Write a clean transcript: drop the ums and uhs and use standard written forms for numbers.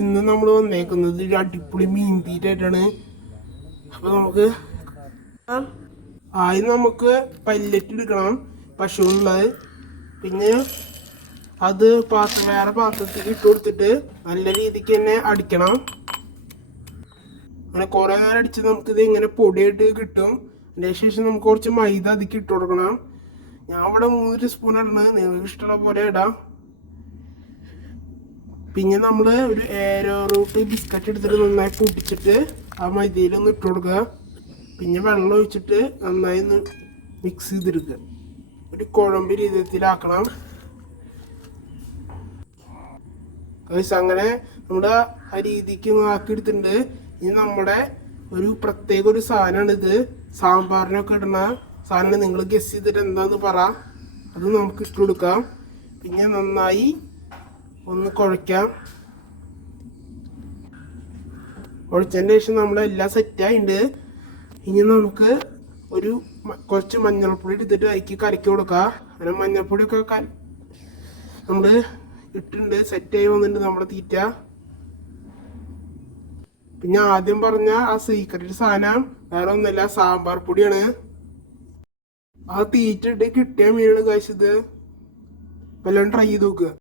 ഇന്ന് നമ്മൾ വന്നേക്കുന്നത് ഒരു അടിപൊളി മീൻ തീറ്റായിട്ടാണ്. അപ്പൊ നമുക്ക് ആദ്യം നമുക്ക് പല്ലറ്റ് എടുക്കണം, പശുവുള്ളത്. പിന്നെ അത് വേറെ പാത്രത്തിൽ ഇട്ട് കൊടുത്തിട്ട് നല്ല രീതിക്ക് തന്നെ അടിക്കണം. അങ്ങനെ കുറെ നേരം അടിച്ച് നമുക്കിത് ഇങ്ങനെ പൊടിയായിട്ട് കിട്ടും. അതിന് ശേഷം നമുക്ക് കുറച്ച് മൈദ അതിക്ക് ഇട്ട് കൊടുക്കണം. ഞാൻ ഇവിടെ 3 സ്പൂൺ ഇടുന്നത്, നിങ്ങൾക്ക് ഇഷ്ടമുള്ള പോലെ ഇടാം. പിന്നെ നമ്മൾ ഒരു ഏരോ റൂട്ട് ബിസ്ക്കറ്റ് എടുത്തിട്ട് നന്നായി പൊട്ടിച്ചിട്ട് ആ മൈദയിലൊന്ന് ഇട്ട് കൊടുക്കുക. പിന്നെ വെള്ളം ഒഴിച്ചിട്ട് നന്നായി ഒന്ന് മിക്സ് ചെയ്തെടുക്കുക. ഒരു കുഴമ്പ് രീതിയിലാക്കണം. അങ്ങനെ നമ്മുടെ ആ രീതിക്ക് ആക്കി എടുത്തിട്ടുണ്ട്. ഇനി നമ്മുടെ ഒരു പ്രത്യേക ഒരു സാധനമാണ് ഇത്. സാമ്പാറിനൊക്കെ ഇടുന്ന സാധനമാണ്. നിങ്ങൾ ഗസ് ചെയ്തിട്ട് എന്താന്ന് പറ. അത് നമുക്ക് ഇട്ട് കൊടുക്കാം. പിന്നെ നന്നായി ഒന്ന് കുഴയ്ക്കാം. കുഴച്ചതിന് ശേഷം നമ്മളെല്ലാം സെറ്റായിട്ടുണ്ട്. ഇനി നമുക്ക് കുറച്ച് മഞ്ഞൾപ്പൊടി എടുത്തിട്ട് അതിക്ക് കലക്കി കൊടുക്കാം. അങ്ങനെ മഞ്ഞൾപ്പൊടിയൊക്കെ നമ്മൾ ഇട്ടിട്ടുണ്ട്, സെറ്റായി വന്നിട്ടുണ്ട് നമ്മുടെ തീറ്റ. പിന്നെ ആദ്യം പറഞ്ഞ ആ സീക്രട്ട് സാധനം വേറെ ഒന്നല്ല, സാമ്പാർ പൊടിയാണ്. ആ തീറ്റ ഇട്ട് കിട്ടിയ മീനാണ് കഴിച്ചത്. വല്ലതും ട്രൈ ചെയ്ത് നോക്കുക.